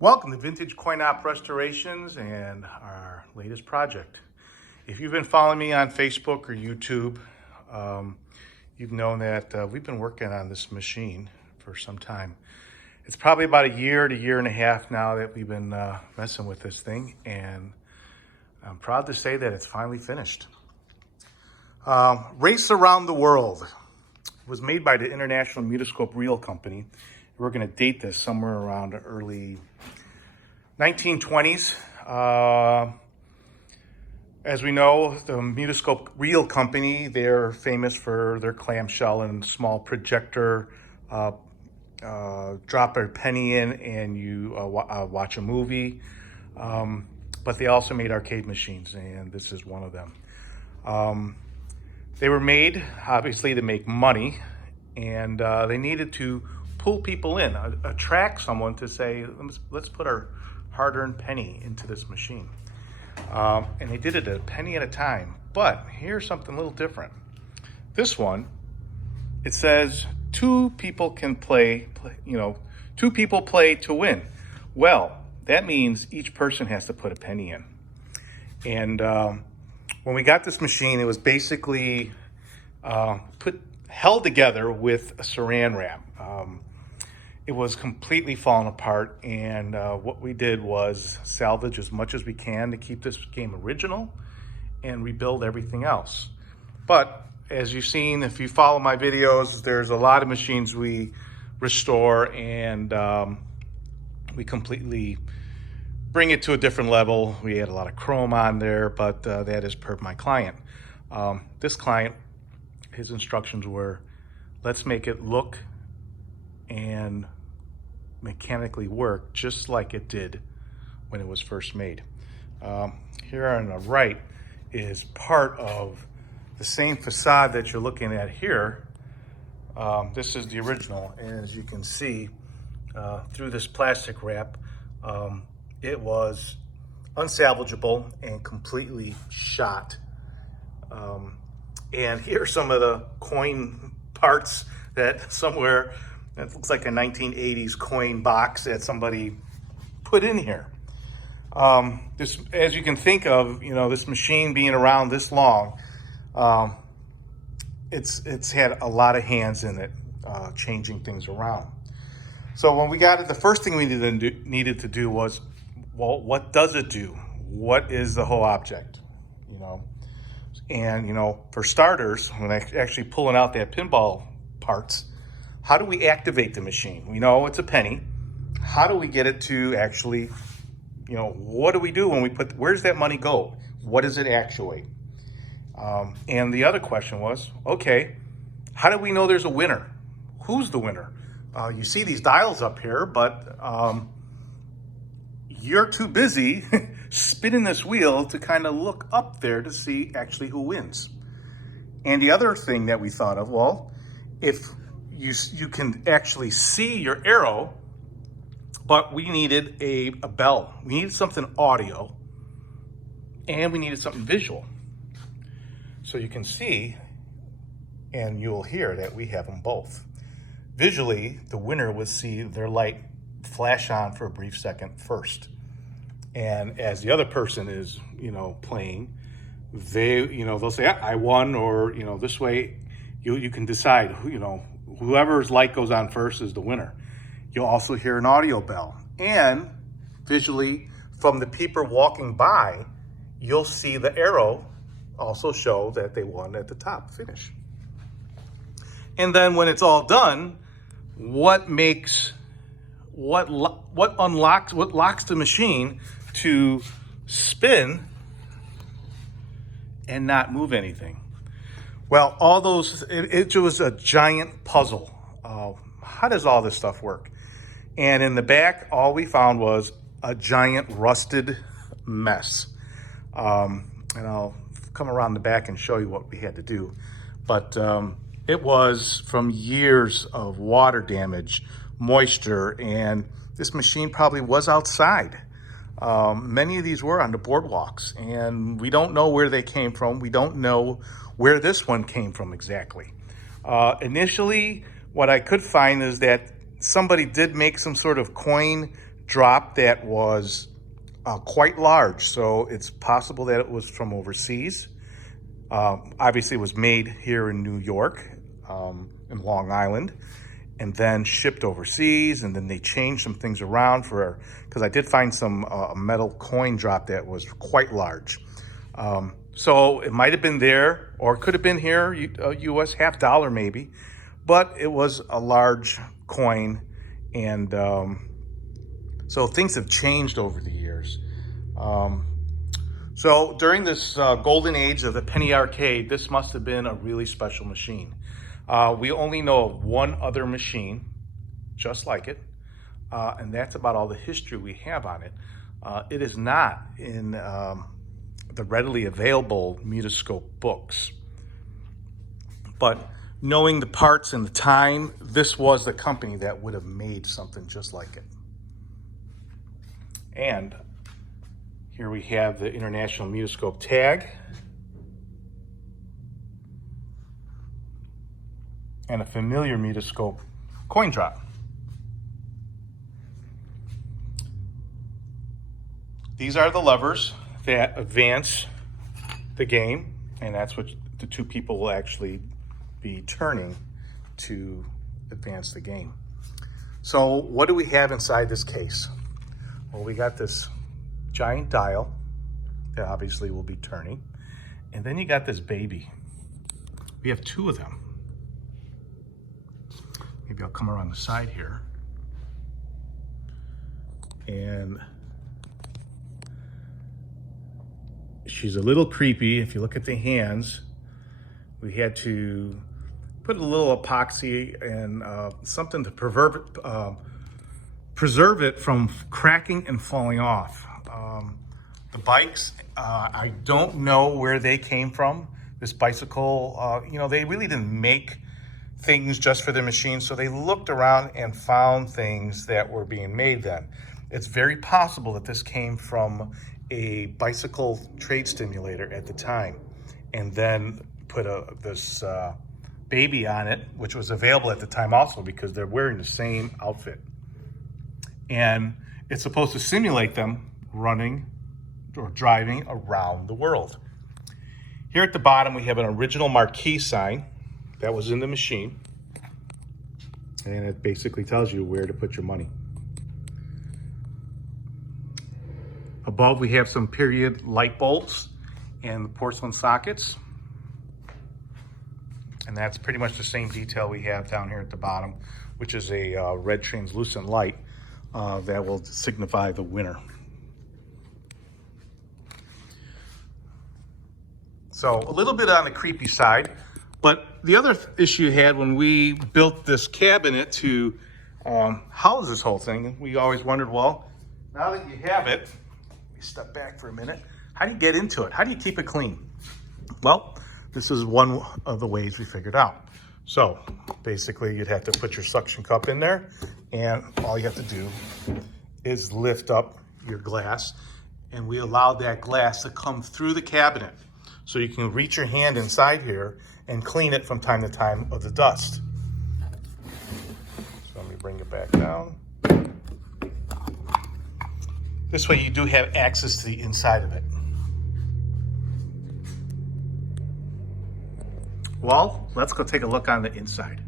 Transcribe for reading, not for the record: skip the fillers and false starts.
Welcome to Vintage Coin Op Restorations and our latest project. If you've been following me on Facebook or YouTube, you've known that we've been working on this machine for some time. It's probably about a year to year and a half now that we've been messing with this thing, and I'm proud to say that it's finally finished. Race Around the World was made by the International Mutoscope Reel Company. We're going to date this somewhere around the early 1920s. As we know, the Mutoscope Reel Company, they're famous for their clamshell and small projector. Drop a penny in and you watch a movie. But they also made arcade machines, and this is one of them. They were made, obviously, to make money, and they needed to pull people in, attract someone to say, let's put our hard-earned penny into this machine. And they did it a penny at a time. But here's something a little different. This one, it says two people can play, two people play to win. Well, that means each person has to put a penny in. And when we got this machine, it was basically held together with a saran wrap. It was completely falling apart, and what we did was salvage as much as we can to keep this game original and rebuild everything else. But as you've seen, if you follow my videos, there's a lot of machines we restore, and we completely bring it to a different level. We had a lot of chrome on there, but that is per my client. This client, his instructions were, let's make it look and mechanically work just like it did when it was first made. Here on the right is part of the same facade that you're looking at here. This is the original, and as you can see through this plastic wrap, it was unsalvageable and completely shot. And here are some of the coin parts that somewhere, it looks like a 1980s coin box that somebody put in here. This, as you can think of, this machine being around this long, it's had a lot of hands in it, changing things around. So when we got it, the first thing we needed to do was, well, what does it do? What is the whole object? And for starters, when actually pulling out that pinball parts, how do we activate the machine? We know it's a penny. How do we get it to actually, what do we do when we where's that money go? What does it actuate? And the other question was, okay, how do we know there's a winner? Who's the winner? You see these dials up here, but you're too busy spinning this wheel to kind of look up there to see actually who wins. And the other thing that we thought of, well, if you can actually see your arrow, but we needed a bell. We needed something audio, and we needed something visual. So you can see, and you'll hear that we have them both. Visually, the winner would see their light flash on for a brief second first. And as the other person is, playing, they'll say, I won, or, this way you can decide, whoever's light goes on first is the winner. You'll also hear an audio bell. And visually, from the people walking by, you'll see the arrow also show that they won at the top finish. And then when it's all done, what locks the machine to spin and not move anything? Well, all those, it was a giant puzzle. How does all this stuff work? And in the back, all we found was a giant rusted mess. And I'll come around the back and show you what we had to do. But it was from years of water damage, moisture, and this machine probably was outside. Many of these were on the boardwalks, and we don't know where they came from. We don't know where this one came from exactly. Initially, what I could find is that somebody did make some sort of coin drop that was quite large, so it's possible that it was from overseas. Obviously, it was made here in New York, in Long Island, and then shipped overseas, and then they changed some things around because I did find some metal coin drop that was quite large. So it might have been there, or it could have been here, US, $50 maybe, but it was a large coin, and so things have changed over the years. So during this golden age of the penny arcade, this must have been a really special machine. We only know of one other machine just like it, and that's about all the history we have on it. It is not in the readily available Mutoscope books. But knowing the parts and the time, this was the company that would have made something just like it. And here we have the International Mutoscope tag and a familiar Mutoscope coin drop. These are the levers that advance the game, and that's what the two people will actually be turning to advance the game. So what do we have inside this case? Well, we got this giant dial that obviously will be turning, and then you got this baby. We have two of them. Maybe I'll come around the side here. And she's a little creepy. If you look at the hands, we had to put a little epoxy and something to preserve it from cracking and falling off. The bikes, I don't know where they came from. This bicycle, they really didn't make things just for the machine, so they looked around and found things that were being made then. It's very possible that this came from a bicycle trade stimulator at the time, and then put this baby on it, which was available at the time also because they're wearing the same outfit. And it's supposed to simulate them running or driving around the world. Here at the bottom, we have an original marquee sign that was in the machine, and it basically tells you where to put your money. Above, we have some period light bulbs and the porcelain sockets. And that's pretty much the same detail we have down here at the bottom, which is a red translucent light that will signify the winner. So a little bit on the creepy side, but the other issue you had when we built this cabinet to house this whole thing, we always wondered, well, now that you have it, let me step back for a minute, how do you get into it? How do you keep it clean? Well, this is one of the ways we figured out. So basically you'd have to put your suction cup in there, and all you have to do is lift up your glass, and we allowed that glass to come through the cabinet. So you can reach your hand inside here and clean it from time to time of the dust. So let me bring it back down. This way you do have access to the inside of it. Well, let's go take a look on the inside.